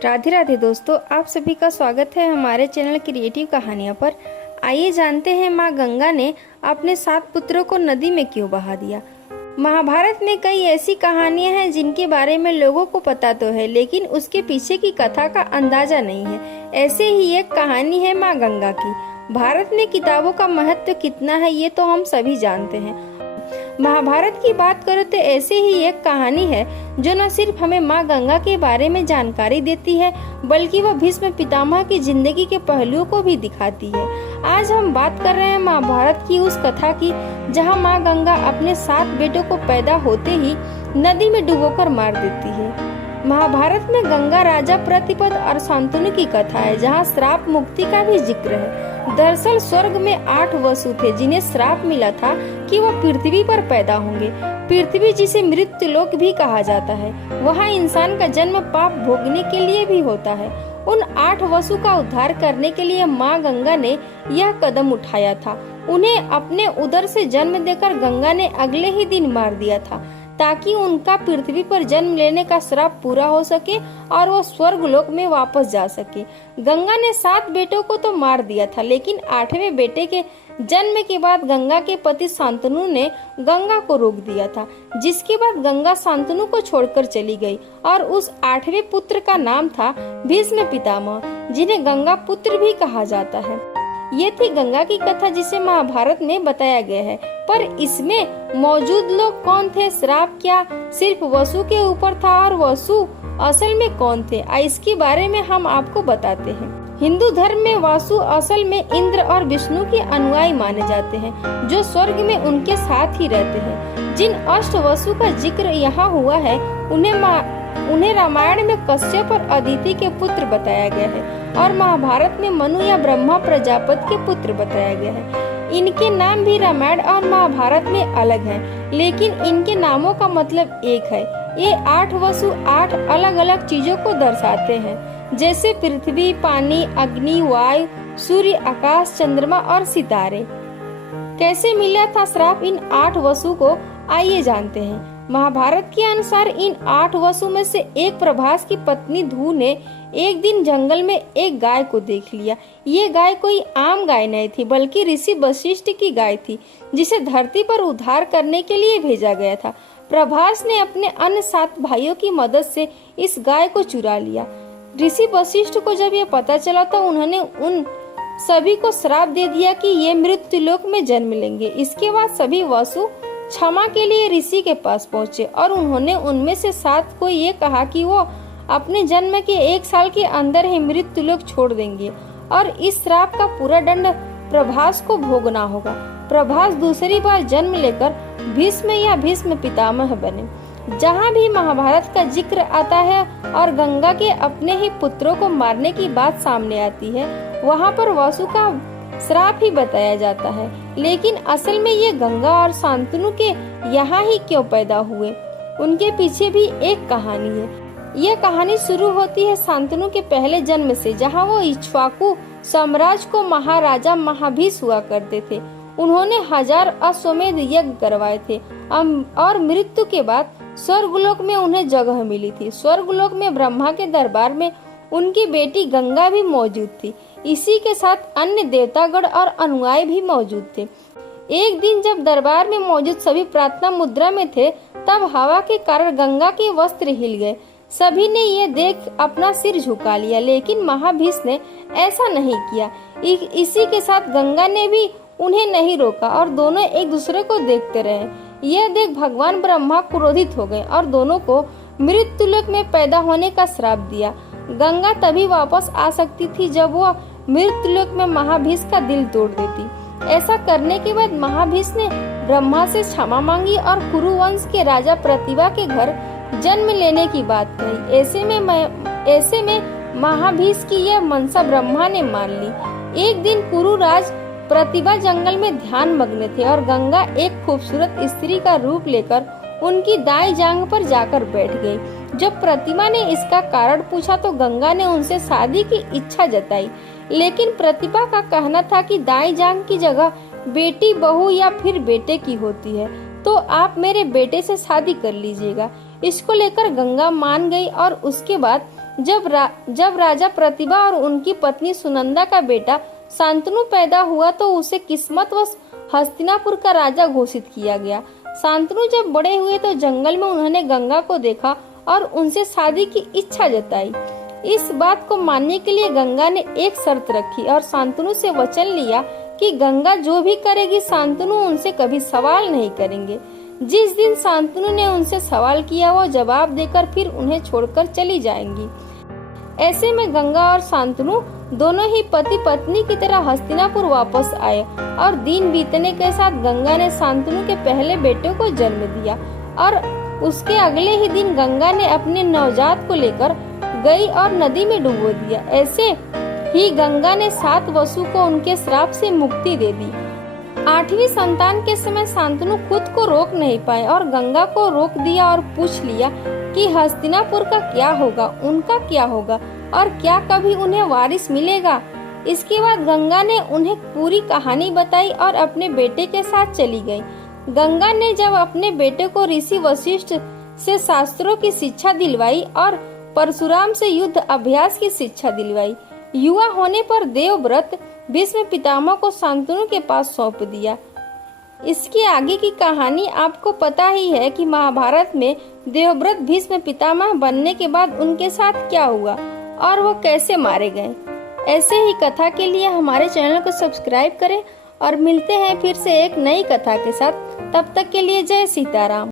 राधे राधे दोस्तों, आप सभी का स्वागत है हमारे चैनल क्रिएटिव कहानियाँ पर। आइए जानते हैं माँ गंगा ने अपने 7 पुत्रों को नदी में क्यों बहा दिया। महाभारत में कई ऐसी कहानियां हैं जिनके बारे में लोगों को पता तो है, लेकिन उसके पीछे की कथा का अंदाजा नहीं है। ऐसे ही एक कहानी है माँ गंगा की। भारत में किताबों का महत्व कितना है ये तो हम सभी जानते हैं। महाभारत की बात करो तो ऐसे ही एक कहानी है जो न सिर्फ हमें माँ गंगा के बारे में जानकारी देती है, बल्कि वह भीष्म पितामह की जिंदगी के पहलुओं को भी दिखाती है। आज हम बात कर रहे हैं महाभारत की उस कथा की जहाँ माँ गंगा अपने 7 बेटों को पैदा होते ही नदी में डुबोकर मार देती है। महाभारत में गंगा राजा प्रतिपद और शांतनु की कथा है, जहाँ श्राप मुक्ति का भी जिक्र है। दरअसल स्वर्ग में 8 वसु थे जिन्हें श्राप मिला था कि वह पृथ्वी पर पैदा होंगे। पृथ्वी जिसे मृत्यु लोक भी कहा जाता है, वहाँ इंसान का जन्म पाप भोगने के लिए भी होता है। उन 8 वसु का उद्धार करने के लिए माँ गंगा ने यह कदम उठाया था। उन्हें अपने उदर से जन्म देकर गंगा ने अगले ही दिन मार दिया था, ताकि उनका पृथ्वी पर जन्म लेने का श्राप पूरा हो सके और वो स्वर्ग लोक में वापस जा सके। गंगा ने 7 बेटों को तो मार दिया था, लेकिन 8वें बेटे के जन्म के बाद गंगा के पति शांतनु ने गंगा को रोक दिया था, जिसके बाद गंगा शांतनु को छोड़कर चली गई और उस 8वें पुत्र का नाम था भीष्म पितामह, जिन्हें गंगा पुत्र भी कहा जाता है। ये थी गंगा की कथा जिसे महाभारत में बताया गया है, पर इसमें मौजूद लोग कौन थे, श्राप क्या सिर्फ वसु के ऊपर था और वसु असल में कौन थे, इसके बारे में हम आपको बताते हैं। हिंदू धर्म में वासु असल में इंद्र और विष्णु के अनुयायी माने जाते हैं, जो स्वर्ग में उनके साथ ही रहते हैं। जिन अष्ट वसु का जिक्र यहाँ हुआ है उन्हें रामायण में कश्यप और अदिति के पुत्र बताया गया है और महाभारत में मनु या ब्रह्मा प्रजापति के पुत्र बताया गया है। इनके नाम भी रामायण और महाभारत में अलग हैं, लेकिन इनके नामों का मतलब एक है। ये 8 वसु 8 अलग अलग चीजों को दर्शाते हैं, जैसे पृथ्वी, पानी, अग्नि, वायु, सूर्य, आकाश, चंद्रमा और सितारे। कैसे मिला था श्राप इन 8 वसु को, आइए जानते हैं। महाभारत के अनुसार इन 8 वसु में से एक प्रभास की पत्नी धू ने एक दिन जंगल में एक गाय को देख लिया। ये गाय कोई आम गाय नहीं थी, बल्कि ऋषि वशिष्ठ की गाय थी, जिसे धरती पर उद्धार करने के लिए भेजा गया था। प्रभास ने अपने अन्य 7 भाइयों की मदद से इस गाय को चुरा लिया। ऋषि वशिष्ठ को जब यह पता चला तो उन्होंने उन सभी को श्राप दे दिया कि ये मृत्यु लोक में जन्म लेंगे। इसके बाद सभी वसु क्षमा के लिए ऋषि के पास पहुँचे और उन्होंने उनमें से 7 को ये कहा कि वो अपने जन्म के 1 साल के अंदर ही मृत्यु लोक छोड़ देंगे और इस श्राप का पूरा दंड प्रभास को भोगना होगा। प्रभास दूसरी बार जन्म लेकर भीष्म या भीष्म पितामह बने। जहाँ भी महाभारत का जिक्र आता है और गंगा के अपने ही पुत्रों को मारने की बात सामने आती है, वहाँ पर वसु का श्राप ही बताया जाता है। लेकिन असल में ये गंगा और शांतनु के यहाँ ही क्यों पैदा हुए, उनके पीछे भी एक कहानी है। यह कहानी शुरू होती है शांतनु के पहले जन्म से, जहाँ वो इक्ष्वाकु साम्राज्य को महाराजा महाभीष हुआ करते थे। उन्होंने 1000 अश्वमेध यज्ञ करवाए थे और मृत्यु के बाद स्वर्गलोक में उन्हें जगह मिली थी। स्वर्गलोक में ब्रह्मा के दरबार में उनकी बेटी गंगा भी मौजूद थी। इसी के साथ अन्य देवतागण और अनुयायी भी मौजूद थे। एक दिन जब दरबार में मौजूद सभी प्रार्थना मुद्रा में थे, तब हवा के कारण गंगा के वस्त्र हिल गए। सभी ने ये देख अपना सिर झुका लिया, लेकिन महाभीष ने ऐसा नहीं किया। इसी के साथ गंगा ने भी उन्हें नहीं रोका और दोनों एक दूसरे को देखते रहे। यह देख भगवान ब्रह्मा क्रोधित हो गए और दोनों को मृत्युलोक में पैदा होने का श्राप दिया। गंगा तभी वापस आ सकती थी जब वह मृत्युलोक में महाभीष का दिल तोड़ देती। ऐसा करने के बाद महाभीष ने ब्रह्मा से क्षमा मांगी और कुरु वंश के राजा प्रतिभा के घर जन्म लेने की बात कही। ऐसे में महाभीष की यह मनसा ब्रह्मा ने मान ली। एक दिन कुरु राज प्रतिभा जंगल में ध्यान मग्न थे और गंगा एक खूबसूरत स्त्री का रूप लेकर उनकी दाई जांघ पर जाकर बैठ गई। जब प्रतिभा ने इसका कारण पूछा तो गंगा ने उनसे शादी की इच्छा जताई, लेकिन प्रतिभा का कहना था कि दाई जांघ की जगह बेटी, बहू या फिर बेटे की होती है, तो आप मेरे बेटे से शादी कर लीजिएगा। इसको लेकर गंगा मान गई और उसके बाद जब राजा प्रतिभा और उनकी पत्नी सुनंदा का बेटा शांतनु पैदा हुआ तो उसे किस्मतवश हस्तिनापुर का राजा घोषित किया गया। शांतनु जब बड़े हुए तो जंगल में उन्होंने गंगा को देखा और उनसे शादी की इच्छा जताई। इस बात को मानने के लिए गंगा ने एक शर्त रखी और शांतनु से वचन लिया कि गंगा जो भी करेगी शांतनु उनसे कभी सवाल नहीं करेंगे। जिस दिन शांतनु ने उनसे सवाल किया वो जवाब देकर फिर उन्हें छोड़कर चली जाएंगी। ऐसे में गंगा और शांतनु दोनों ही पति पत्नी की तरह हस्तिनापुर वापस आए और दिन बीतने के साथ गंगा ने शांतनु के पहले बेटे को जन्म दिया और उसके अगले ही दिन गंगा ने अपने नवजात को लेकर गई और नदी में डुबो दिया। ऐसे ही गंगा ने 7 वसु को उनके श्राप से मुक्ति दे दी। 8वीं संतान के समय शांतनु खुद को रोक नहीं पाए और गंगा को रोक दिया और पूछ लिया कि हस्तिनापुर का क्या होगा, उनका क्या होगा और क्या कभी उन्हें वारिस मिलेगा। इसके बाद गंगा ने उन्हें पूरी कहानी बताई और अपने बेटे के साथ चली गई। गंगा ने जब अपने बेटे को ऋषि वशिष्ठ से शास्त्रों की शिक्षा दिलवाई और परशुराम से युद्ध अभ्यास की शिक्षा दिलवाई। युवा होने पर देवव्रत भीष्म पितामह को शांतनु के पास सौंप दिया। इसकी आगे की कहानी आपको पता ही है कि महाभारत में देवव्रत भीष्म पितामह बनने के बाद उनके साथ क्या हुआ और वो कैसे मारे गए। ऐसे ही कथा के लिए हमारे चैनल को सब्सक्राइब करें और मिलते हैं फिर से एक नई कथा के साथ। तब तक के लिए जय सीताराम।